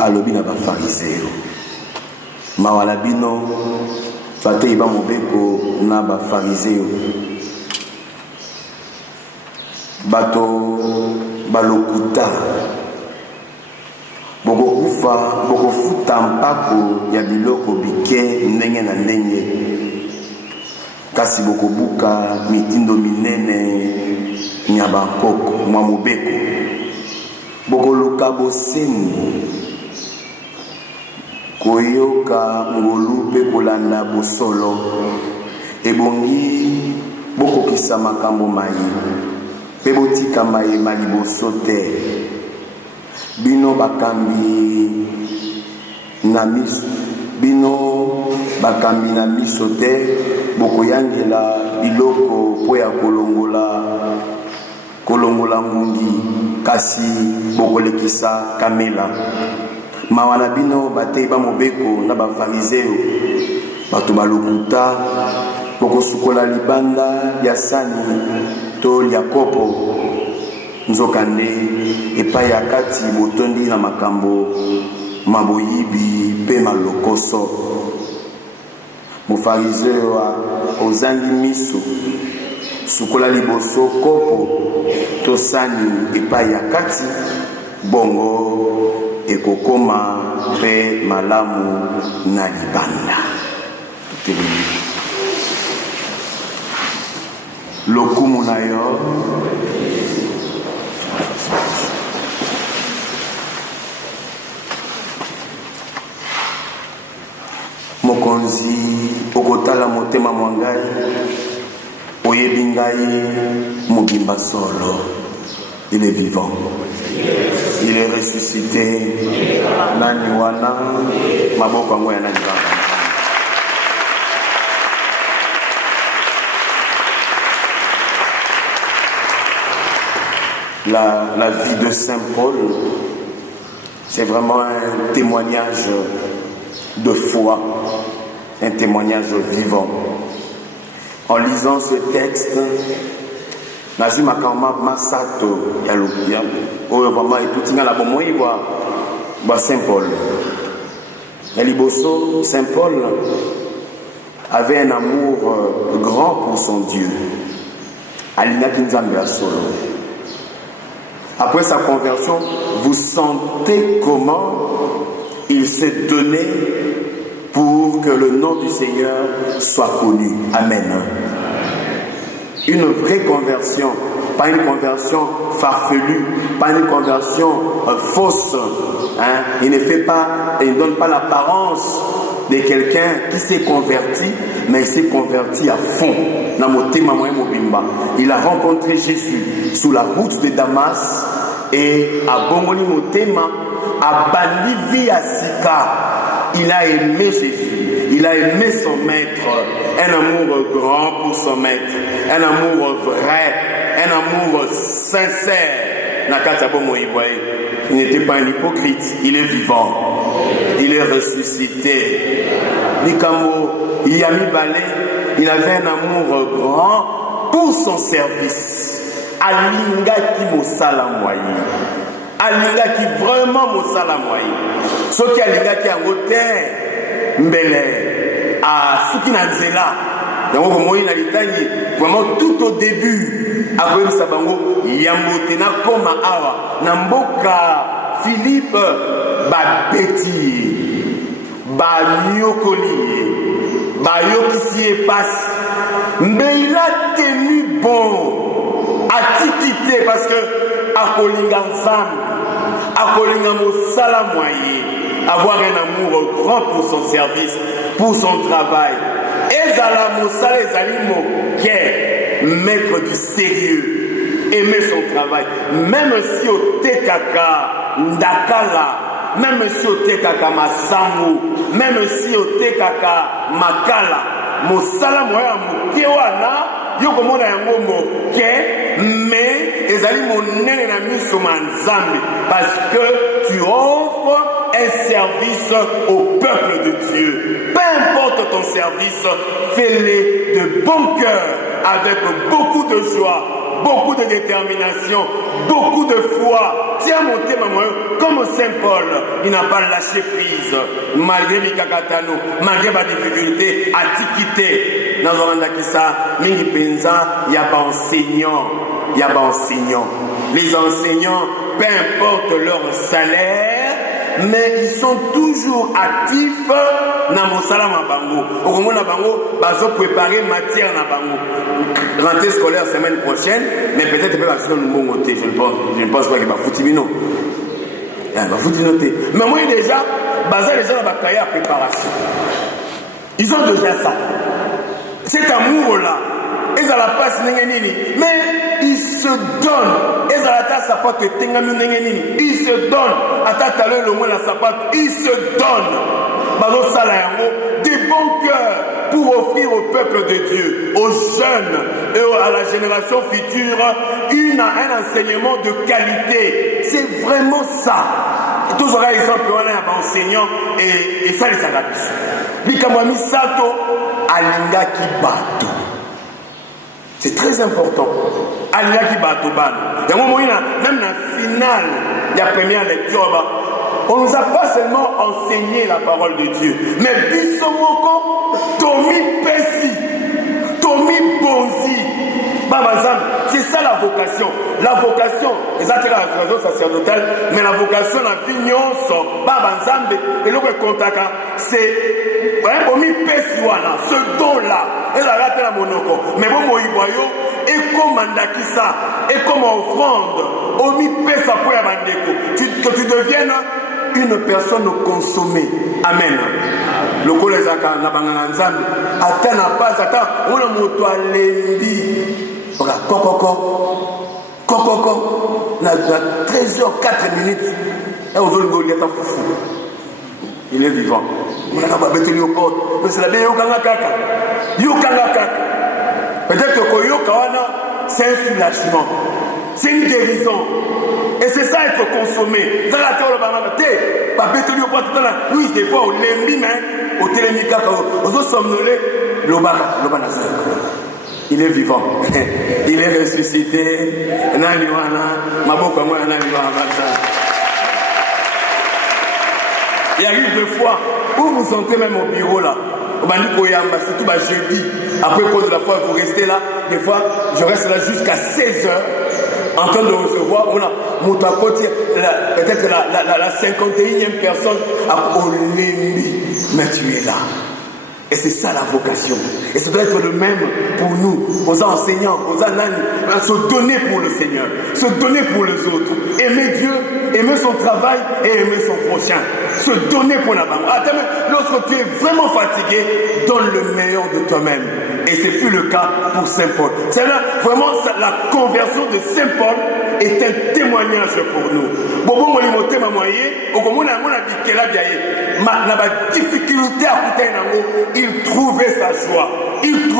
alobi na ba fariseo mawala bino batei ba mobeko na ba fariseo bato balokuta bokokufa bokofuta mpako ya biloko bike ndenge na ndenge kasi bokobuka mitindo minene nya bankoko mwa mobeko bokoluka bosengo koyoka ngolu mpe kolanda bosolo ebongi bokokisa makambo maye mpe botika mayema liboso te bino bakambi na miso te bokoyangela biloko mpo ya kolongola ngungi kasi bokolekisa kamela mawa na bino batei ba mobeko na bafariseo bato balokuta bokosukola libanda ya sani to ya kopo nzokande epai ya kati botondi na makambo maboyibi mpe malokoso mofariseo ozangi miso sukola liboso kopo to sani epai ya kati bongo ekokoma mpe malamu na libanda lokumu na yo mokonzi okotala motema mwa ngai oyebi ngai mobimba solo. Il est vivant, il est ressuscité. Nani wana maboko yango ya nani kaka. La vie de Saint Paul, c'est vraiment un témoignage de foi, un témoignage vivant. En lisant ce texte, Nazima Kama Masato Yalupia, vraiment tout la Saint Paul. Yaliboso, Saint Paul avait un amour grand pour son Dieu. Alina Kinzambia Solo. Après sa conversion, vous sentez comment il s'est donné pour que le nom du Seigneur soit connu. Amen. Une vraie conversion, pas une conversion farfelue, pas une conversion fausse. Il ne donne pas l'apparence de quelqu'un qui s'est converti, mais il s'est converti à fond. Il a rencontré Jésus sous la route de Damas et à Bongoni Motema, à Banivi Asika, il a aimé Jésus, il a aimé son maître, un amour grand pour son maître, un amour vrai, un amour sincère. Il n'était pas un hypocrite, il est vivant, il est ressuscité. Nikamo Yami Balé, il avait un amour grand pour son service. Alinga ki mosala moyi. Alinga ki vraiment mosala moyi. Ce qui alinga ki angote mbele a suki na nzela. Donc moyi na litani vraiment tout au début akoyem sabango yambote na koma awa na mboka Philippe ba beti ba nyokoli ba yokisi e passe mais il a tenu bon attitude parce que akolinga ensemble akolinga mosala moyen avoir un amour grand pour son service pour son travail ezala mosala ezali moke maître du sérieux aimer son travail même si otekaka ndakala même si otekaka masango même si otekaka makala mosala moya moke wana yoko mona yango moke mais ezali monene na miso manzambe parce que tu offres un service au peuple de Dieu. Peu importe ton service, fais-le de bon cœur, avec beaucoup de joie, beaucoup de détermination, beaucoup de foi. Tiens mon thème, comme Saint Paul, il n'a pas lâché prise, malgré les kakatano, malgré les difficultés, à t'quitter. Dans un qui ça, mingi penza, il y a pas enseignant, il y a pas enseignant. Les enseignants, peu importe leur salaire, mais ils sont toujours actifs dans mon salam à Bango. Au moment où Bango, ils ont préparé matière à Bango. Rentrée scolaire semaine prochaine, mais peut-être que c'est un bon côté. Je ne pense pas qu'il va foutre Mino. Il va foutre noter. Mais moi, déjà, basé déjà dans la carrière préparation. Ils ont déjà ça. Cet amour-là, ils ont la passe, mais ils se donnent. Ils ont la tasse, ça peut te tenir, ils se donnent. À ta talent, le moins la sapate, ils se donnent. Des bons cœurs pour offrir au peuple de Dieu, aux jeunes et à la génération future, un enseignement de qualité. C'est vraiment ça. Tous les exemples, on a enseignants et ça les arabes. Bikamwami Sato, Alinga Kibato. C'est très important. Alinga Kibato Ban. Il y a un moment, même dans la finale, il y a la première lecture, on ne nous a pas seulement enseigné la parole de Dieu, mais Bissomoko, Tomi Pessi, Tomi Bonzi. C'est ça la vocation. La vocation, exactement la vocation sacerdotale, mais la vocation, la vignon, et le contaka, c'est Tomi Pessi, ce don-là, et la rate la monoko. Mais bon, Moïboyo, et comme Mandakisa, et comme offrande, Omi Pesa pour la bandeko, que tu deviennes une personne consommée. Amen. Le collège à Nabanganzam, attends la passe, attends, on a mon toiletti. Regarde, Coco, na 13h04 minutes, et on veut le goûter à foufou. Il est vivant. On n'a pas bêté le porte, mais c'est la bien Yokanga Kaka. Peut-être que Yokawana, c'est un soulagement, c'est une guérison. Et c'est ça être consommé. Vous allez à terre, pas bêter le porte, oui, des fois, on l'aime, au télémica, aux autres somnolés, il est vivant. Il est ressuscité. Il arrive deux fois où vous sentez même au bureau là. Surtout jeudi. Après cause de la fois, vous restez là. Des fois, je reste là jusqu'à 16h en train de recevoir. On a peut-être la 51e personne à Olembi. Mais tu es là. Et c'est ça la vocation. Et ça doit être le même pour nous, aux enseignants, aux anani, se donner pour le Seigneur, se donner pour les autres, aimer Dieu, aimer son travail et aimer son prochain, se donner pour la banque. Lorsque tu es vraiment fatigué, donne le meilleur de toi-même. Et ce fut le cas pour Saint Paul. C'est là, vraiment, la conversion de Saint Paul est un témoignage pour nous. Bobo Molimote m'a moyen, au moment où on a dit qu'elle a bien la difficulté à coûter un amour, il trouvait sa joie. Il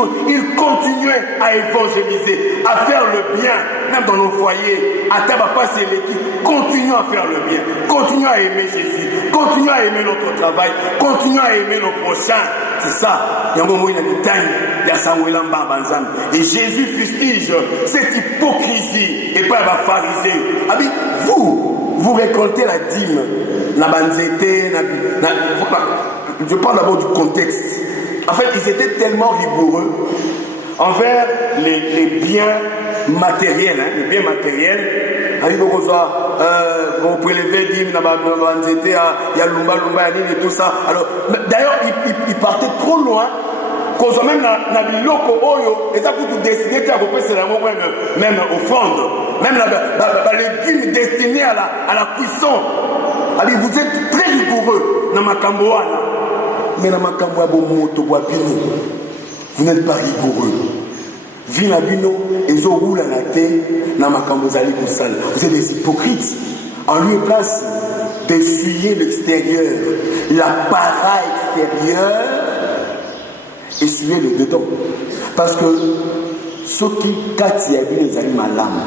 continuait à évangéliser, à faire le bien, même dans nos foyers, à Tabapasser l'équipe. Continuons à faire le bien, continuons à aimer Jésus, continuons à aimer notre travail, continuons à aimer nos prochains. C'est ça. Il y a un moment où il y a des tailles, il y a Samuel Banzan. Et Jésus fustige cette hypocrisie et pas les pharisiens. Vous récoltez la dîme, la banzété, je parle d'abord du contexte. En fait, ils étaient tellement rigoureux envers les biens matériels. Les biens matériels, on prélevait dîme, il y a Lumba, et tout ça. Alors, d'ailleurs, ils partaient trop loin. Quand même na biloko oyo, et ça pour tout destiner à repasser la même offrande, même les légumes destinés à la cuisson. Alors, vous êtes très rigoureux dans ma camboana. Mais dans ma camboana, vous n'êtes pas rigoureux. Vina bino, et zo roule la tête, dans ma camboana, vous êtes des hypocrites. En lieu et place d'essuyer l'extérieur, l'appareil extérieur, essuyer le dedans. Parce que ce qui Katia les animaux à l'âme,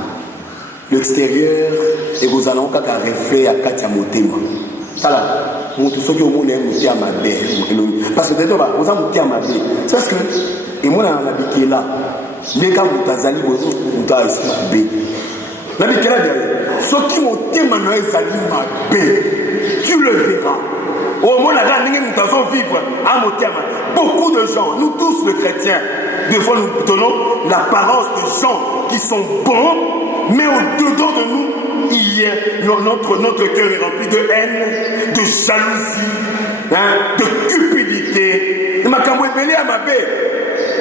l'extérieur, et vous allez encore reflet à Katia Motema. Voilà, ceux qui ont monté à ma belle. Parce que dedans, vous avez monté à ma belle. C'est parce que Et moi, on a dit là, les gars, vous avez dit, vous avez dit, la vie ce qui m'ont témoigné, tu le verras. Au moins, la grande nous vivre à mon terme. Beaucoup de gens, nous tous les chrétiens, des fois nous donnons l'apparence de gens qui sont bons, mais au-dedans de nous, il y a notre cœur est rempli de haine, de jalousie, de cupidité. Il m'a camoué à ma paix.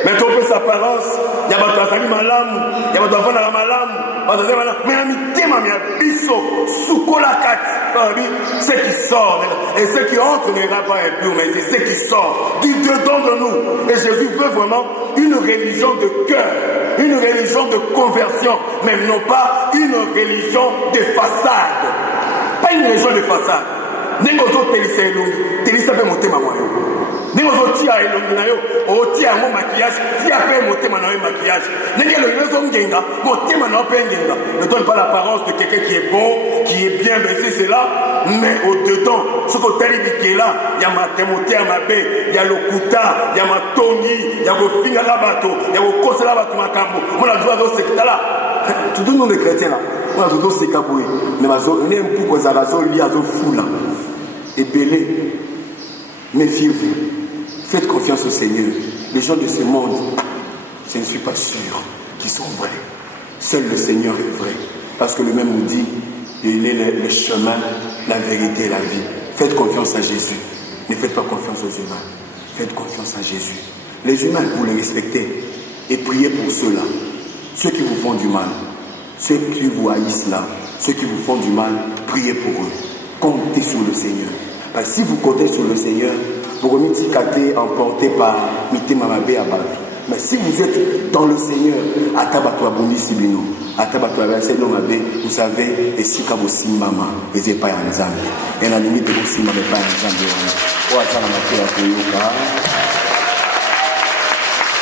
Mais tu peux sa apparence, il y a des gens qui malam, il y a des gens qui malam, mais il y a des gens ce qui sort, et ce qui entre n'ira pas impur, mais c'est ce qui sort du dedans de nous. Et Jésus veut vraiment une religion de cœur, une religion de conversion, mais non pas une religion de façade. Pas une religion de façade. N'importe Ni ozotia elongi na yo, otia mo maquillage, tia pe motema na yo maquillage. Nenge le rezo ngenga, motema na pe ngenga. Ne donne pas l'apparence de quelqu'un qui est bon, qui est bien, mais c'est là, mais au-dedans, ce que tali dit là, il y a ma témoté à ma baie, il y a le kuta, il y a ma toni, il y a le finga la bateau, il y a le kosa la bateau makambo. Moi la joie de ce là. Tout le monde est chrétien là. Moi tout ce kaboué, mais ma zone n'est pour que ça razo li azo fou là. Et belé. Méfiez-vous. Faites confiance au Seigneur. Les gens de ce monde, je ne suis pas sûr qu'ils sont vrais. Seul le Seigneur est vrai. Parce que lui-même nous dit, il est le chemin, la vérité et la vie. Faites confiance à Jésus. Ne faites pas confiance aux humains. Faites confiance à Jésus. Les humains, vous les respectez. Et priez pour ceux-là. Ceux qui vous font du mal. Ceux qui vous haïssent là. Ceux qui vous font du mal, priez pour eux. Comptez sur le Seigneur. Parce que si vous comptez sur le Seigneur, vous êtes emporté par Mité Mamabé à Babi. Mais si vous êtes dans le Seigneur, vous savez, et si vous êtes maman, vous n'êtes pas en Zambie. Et la limite, vous êtes pas en Zambie.